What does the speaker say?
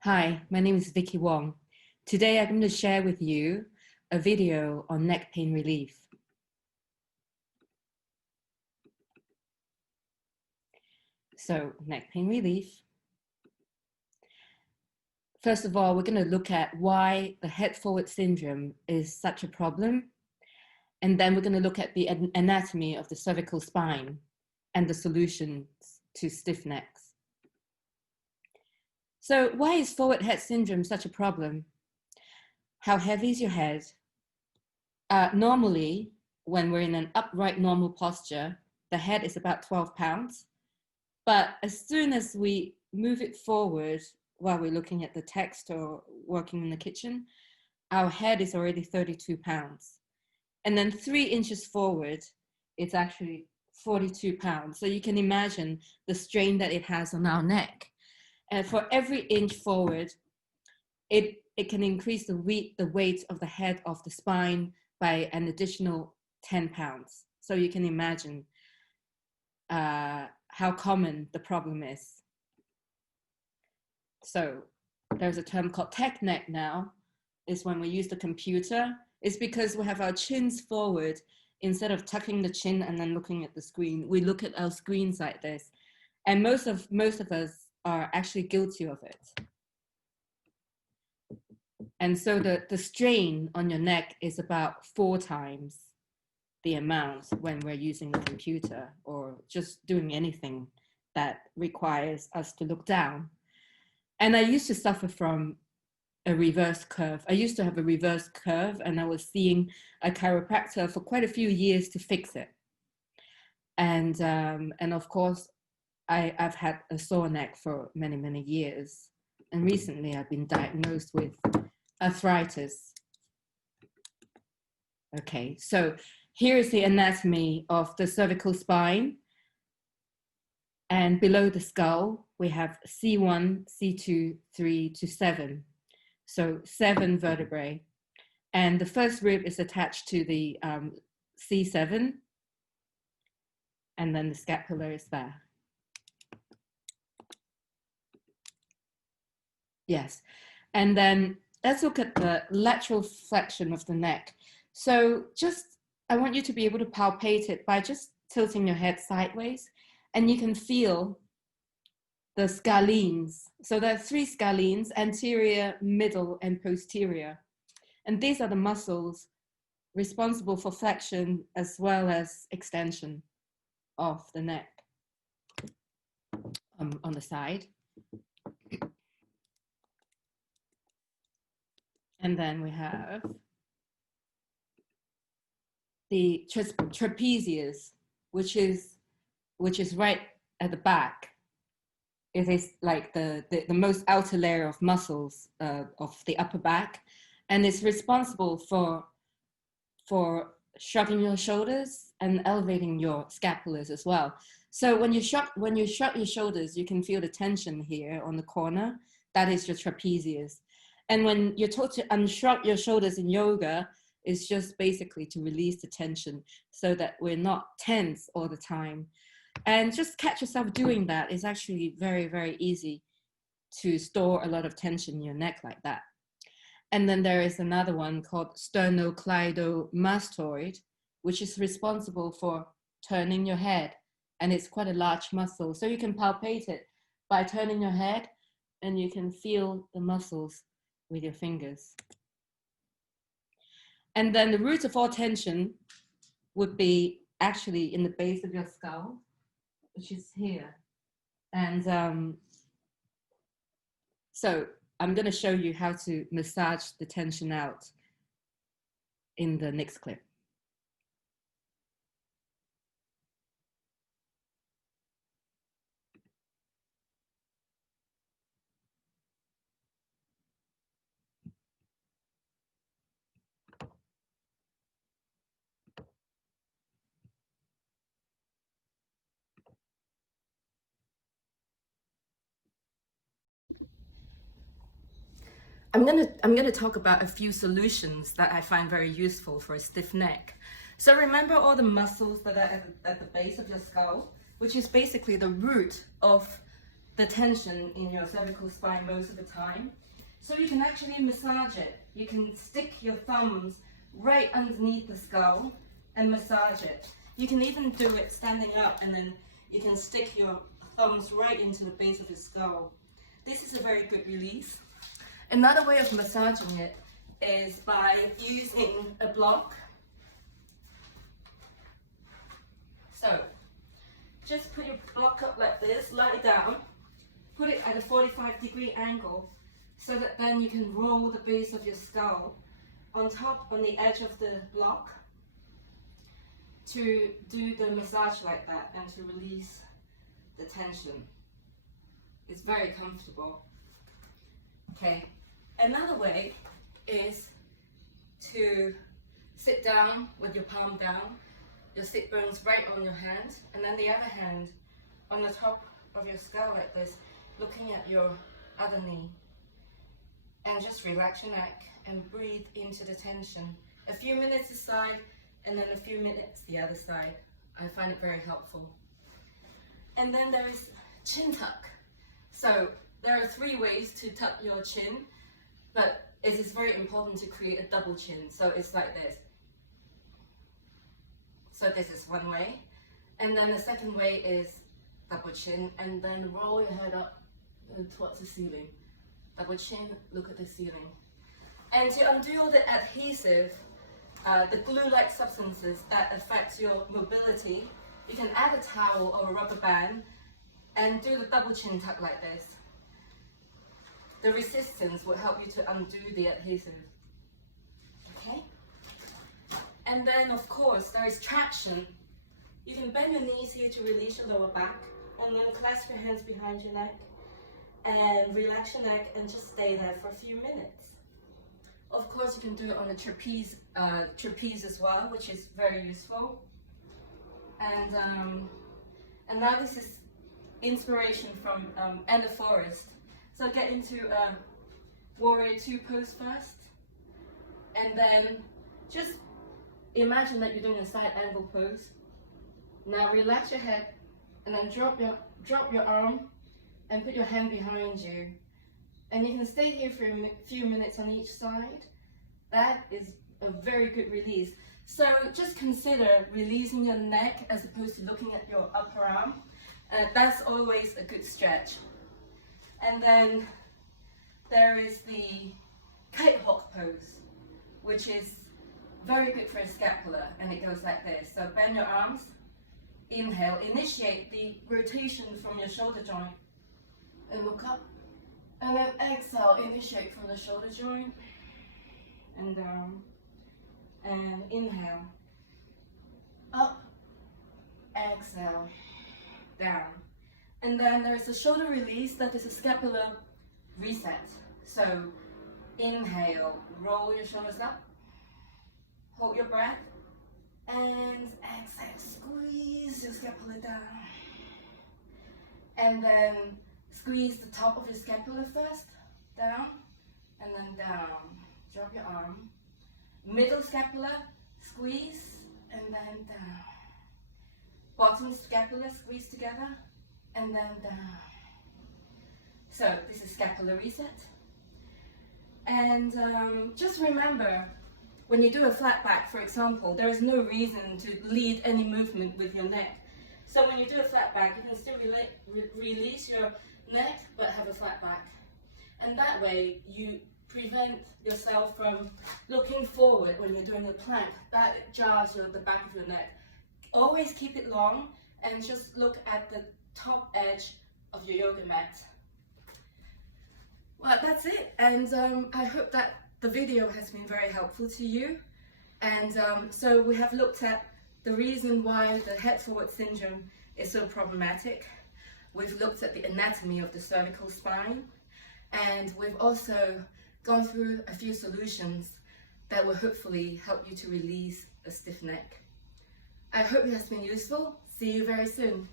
Hi, my name is Vicky Wong. Today I'm going to share with you a video on neck pain relief. So, neck pain relief. First of all, we're going to look at why the head forward syndrome is such a problem. And then we're going to look at the anatomy of the cervical spine and the solutions to stiff necks. So, why is forward head syndrome such a problem? How heavy is your head? Normally, when we're in an upright normal posture, the head is about 12 pounds. But as soon as we move it forward while we're looking at the text or working in the kitchen, our head is already 32 pounds. And then 3 inches forward, it's actually 42 pounds. So you can imagine the strain that it has on our neck. And for every inch forward, it can increase the weight of the head of the spine by an additional 10 pounds. So you can imagine how common the problem is. So there's a term called tech neck now, is when we use the computer. It's because we have our chins forward. Instead of tucking the chin and then looking at the screen, we look at our screens like this. And most of us are actually guilty of it. And so the strain on your neck is about 4 times the amount when we're using the computer or just doing anything that requires us to look down. And I used to suffer from a reverse curve. I used to have a reverse curve, and I was seeing a chiropractor for quite a few years to fix it. And of course, I've had a sore neck for many, many years. And recently I've been diagnosed with arthritis. Okay, so here is the anatomy of the cervical spine. And below the skull, we have C1, C2, 3 to 7. So 7 vertebrae. And the first rib is attached to the C7. And then the scapula is there. Yes. And then let's look at the lateral flexion of the neck. So I want you to be able to palpate it by just tilting your head sideways. And you can feel the scalenes. So there are 3 scalenes, anterior, middle, and posterior. And these are the muscles responsible for flexion as well as extension of the neck on the side. And then we have the trapezius, which is right at the back. It is like the most outer layer of muscles of the upper back, and it's responsible for shrugging your shoulders and elevating your scapulars as well. So when you shrug your shoulders, you can feel the tension here on the corner. That is your trapezius. And when you're taught to unshrug your shoulders in yoga, it's just basically to release the tension so that we're not tense all the time. And just catch yourself doing that. It's actually very, very easy to store a lot of tension in your neck like that. And then there is another one called sternocleidomastoid, which is responsible for turning your head. And it's quite a large muscle. So you can palpate it by turning your head, and you can feel the muscles with your fingers. And then the root of all tension would be actually in the base of your skull, which is here. And so I'm going to show you how to massage the tension out in the next clip. I'm gonna talk about a few solutions that I find very useful for a stiff neck. So remember all the muscles that are at the base of your skull, which is basically the root of the tension in your cervical spine most of the time. So you can actually massage it. You can stick your thumbs right underneath the skull and massage it. You can even do it standing up, and then you can stick your thumbs right into the base of your skull. This is a very good release. Another way of massaging it is by using a block. So just put your block up like this, lie down, put it at a 45-degree angle, so that then you can roll the base of your skull on the edge of the block to do the massage like that and to release the tension. It's very comfortable. Okay, another way is to sit down with your palm down, your sit bones right on your hand, and then the other hand on the top of your skull like this, looking at your other knee. And just relax your neck and breathe into the tension. A few minutes this side, and then a few minutes the other side. I find it very helpful. And then there is chin tuck. So there are 3 ways to tuck your chin, but it is very important to create a double chin. So it's like this. So this is one way. And then the second way is double chin, and then roll your head up towards the ceiling. Double chin, look at the ceiling. And to undo all the adhesive, the glue-like substances that affect your mobility, you can add a towel or a rubber band and do the double chin tuck like this. The resistance will help you to undo the adhesive. Okay? And then, of course, there is traction. You can bend your knees here to release your lower back, and then clasp your hands behind your neck and relax your neck and just stay there for a few minutes. Of course, you can do it on the trapeze as well, which is very useful. And now this is inspiration from And the Forest. So get into Warrior 2 pose first, and then just imagine that you're doing a side angle pose. Now relax your head, and then drop your arm and put your hand behind you. And you can stay here for a few minutes on each side. That is a very good release. So just consider releasing your neck as opposed to looking at your upper arm. That's always a good stretch. And then there is the kite hawk pose, which is very good for a scapula, and it goes like this. So bend your arms, inhale, initiate the rotation from your shoulder joint, and look up, and then exhale, initiate from the shoulder joint, and down, and inhale, up, exhale, down. And then there's a shoulder release, that is a scapular reset. So inhale, roll your shoulders up, hold your breath, and exhale, squeeze your scapula down. And then squeeze the top of your scapula first, down, and then down. Drop your arm. Middle scapula, squeeze, and then down. Bottom scapula, squeeze together, and then down. So this is scapular reset. And just remember, when you do a flat back, for example, there is no reason to lead any movement with your neck. So when you do a flat back, you can still release your neck, but have a flat back. And that way, you prevent yourself from looking forward when you're doing a plank. That jars the back of your neck. Always keep it long and just look at the top edge of your yoga mat. Well, that's it. And I hope that the video has been very helpful to you. And so we have looked at the reason why the head forward syndrome is so problematic. We've looked at the anatomy of the cervical spine, and we've also gone through a few solutions that will hopefully help you to release a stiff neck. I hope it has been useful. See you very soon.